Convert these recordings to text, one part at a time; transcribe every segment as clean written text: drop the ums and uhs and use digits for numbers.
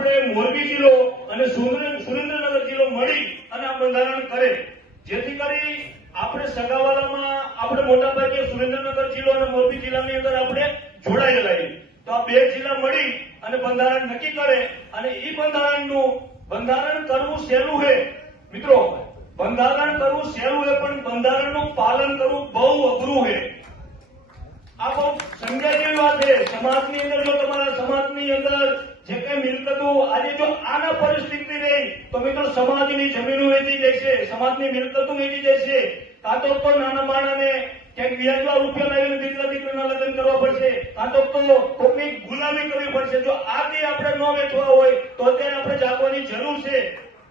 આપણે મોરબી જિલ્લો અને સુરેન્દ્રનગર જિલ્લો મળી અને આ બંધારણ કરે, જેથી કરી આપણે સગાવાલામાં આપણે મોટાભાગે સુરેન્દ્રનગર જિલ્લો અને મોરબી જિલ્લાની અંદર આપણે જોડાયેલા છીએ. તો આ બે જિલ્લા મળી અને બંધારણ નક્કી કરે અને એ બંધારણ કરવું સહેલું છે મિત્રો. બંધારણ કરવું સહેલું છે પણ બંધારણનું પાલન કરવું બહુ અઘરું છે. આ બહુ સમજ્યા જેવી વાત છે. સમાજની અંદર જો તમારા સમાજની અંદર જે કઈ મિલકતો આજે જો આના પરિસ્થિતિ રહી તો મિત્રો સમાજની જમીનો વેચી જશે, સમાજની મિલકતો વેચી જશે, કાં તો નાના માણસને ક્યાંક વ્યાજવા રૂપિયા લાવીને દીકરીના લગ્ન કરવા પડશે, કાં તો કોઈની ગુલામી કરવી પડશે. જો આ જે આપણે ન વેચવા હોય તો અત્યારે આપણે જાગવાની જરૂર છે.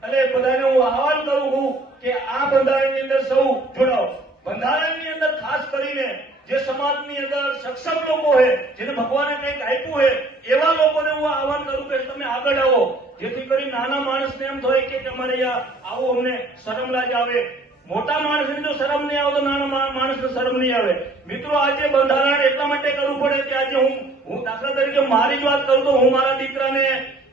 એટલે બધાને હું આહવાન કરું છું કે આ બંધારણની અંદર સૌ જોડાઓ. બંધારણની અંદર ખાસ કરીને જે સમાજની અંદર સક્ષમ લોકો છે, જેને ભગવાને કંઈક આપ્યું છે, એવા લોકોને હું આહવાન કરું કે તમે આગળ આવો, જેથી કરી નાના માણસને એમ થાય કે તમારે આવો અમને શરમ લાજ આવે. મોટા માણસને જો શરમ નહીં આવે તો નાના માણસને શરમ નહીં આવે. મિત્રો આજે બંધારણ એટલા માટે કરવું પડે કે આજે હું દાખલા તરીકે મારી જ વાત કરું તો હું મારા દીકરાને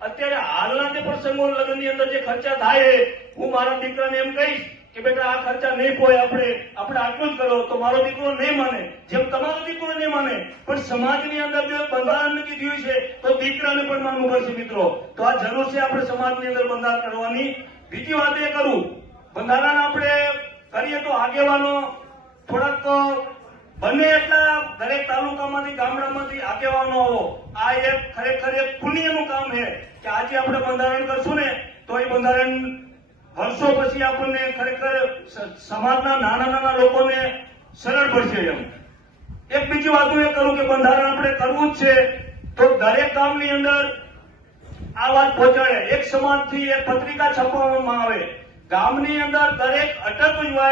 અત્યારે હાલના જે પ્રસંગો લગ્નની અંદર જે ખર્ચા થાય હું મારા દીકરાને એમ કહીશ કે બેટા આ ખર્ચા નહીં પોય, આપણે આટલું જ કરો, તો મારો દીકરો નહીં માને. જેમ તમારો દીકરો નહીં માને પણ સમાજની અંદર જો બંધારણ નક્કી થયું છે તો દીકરાને પણ માનવું પડશે મિત્રો. તો આ જરૂર છે આપણે સમાજની અંદર બંધારણ કરવાની. બીજી વાત એ કરું, બંધારણ આપણે કરીએ તો આગેવાનો થોડાક બને એટલા દરેક તાલુકામાંથી ગામડામાંથી આગેવાનો આવો. આ એક ખરેખર એક પુણ્યનું કામ છે કે આજે આપણે બંધારણ કરશું ને તો એ બંધારણ વર્ષો પછી આપણને ખરેખર સમાજના નાના નાના લોકોને સરળ પડશે. એમ એક બીજી વાત એ કરું કે બંધારણ આપણે કરવું જ છે તો દરેક ગામની અંદર આ વાત પહોંચાડે. એક સમાજથી એક પત્રિકા છપાવવામાં આવે, ગામની અંદર દરેક અટક હોય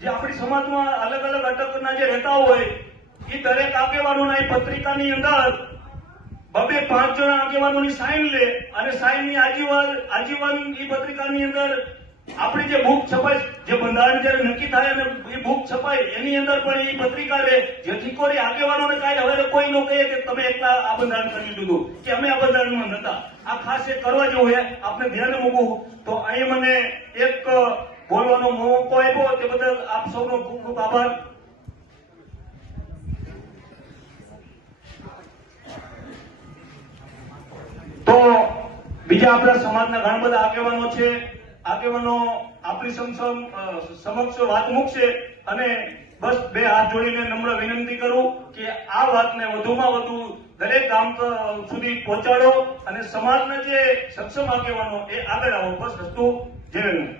જે આપણી સમાજમાં અલગ અલગ અટકના જે રહેતા હોય એ દરેક આગેવાનોના એ પત્રિકાની અંદર 2-5 જણા આગેવાનોની સાઇન લે અને સાઇનની આજીવન એ પત્રિકાની અંદર આપણી જે બુક છપાય, જે બંધારણ જયારે નક્કી થાય અને એ બુક છપાય એની અંદર પણ એ પત્રિકા લે, જેથી કોઈ આગેવાનોને કાંઈ હવે કોઈ ન કહે કે તમે એકલા આ બંધારણ કરી દીધું કે અમે આ બંધારણમાં નતા. આ ખાસ એ કરવા જેવું છે, આપણે ધ્યાન મૂકવું. તો અહીં મને એક બોલવાનો મોકો આપ્યો તે બદલ આપ સૌનો ખૂબ ખૂબ આભાર. તો બીજા આપણા સમાજના ઘણા બધા આગેવાનો છે, આગેવાનો આપણી સમક્ષ વાત મૂકશે અને બસ 2 હાથ જોડીને નમ્ર વિનંતી કરું કે આ વાતને વધુમાં વધુ દરેક ગામ સુધી પહોંચાડો અને સમાજના જે સક્ષમ આગેવાનો એ આગળ આવો. બસ વસ્તુ જય.